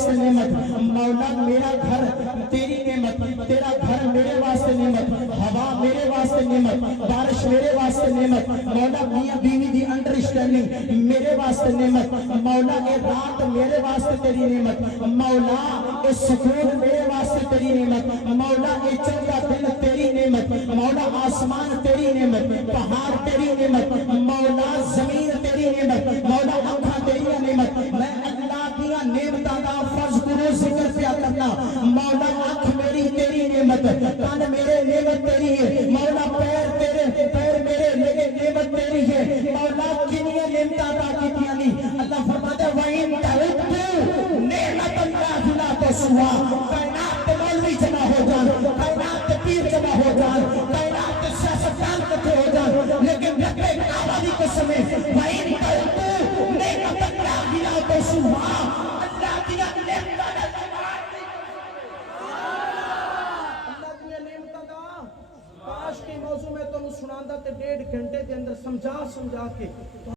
واسطے نعمت، مولا میرا گھر تیری نعمت، تیرا گھر میرے واسطے نعمت، ہوا میرے واسطے نعمت، بارش میرے واسطے نعمت، مولا میاں بیوی دی انڈرسٹینڈنگ میرے واسطے نعمت، مولا اے رات میرے واسطے تیری نعمت، مولا اے سکون میرے واسطے تیری نعمت، مولا اے چنگا دل تیری نعمت، مولا آسمان تیری نعمت، پہاڑ تیری نعمت، مولا زمین تیری نعمت، مولا آنکھاں تیری نعمت، میں اللہ دیا نعمتاں دا فرض کرو ذکر پیا کرنا، مولا آنکھ میری تیری نعمت، کان میرے نعمت تیری ہے، مولا پیر تیرے، پیر میرے نعمت تیری ہے، مولا کنیاں نعمتاں دا کیتیاں نہیں، اللہ فرماتا ہے وَإِن تَعُدُّوا نِعْمَتَ اللَّهِ لَا تُحْصُوهَا، کائنات کے مولوی جمع ہو جان، کائنات کے پیر جمع ہو جان، کائنات کے سیاستدان کٹھے ہو جان، لیکن رب کعبہ دی قسم ہے وَإِن تَعُدُّوا نِعْمَتَ اللَّهِ لَا تُحْصُوهَا، اللہ دیا نعمتاں دا شمار نہیں کر سکتے، اللہ دیا نعمتاں دا کاش کے موضوع میں تو سناندا تے 1.5 گھنٹے دے اندر سمجھا کے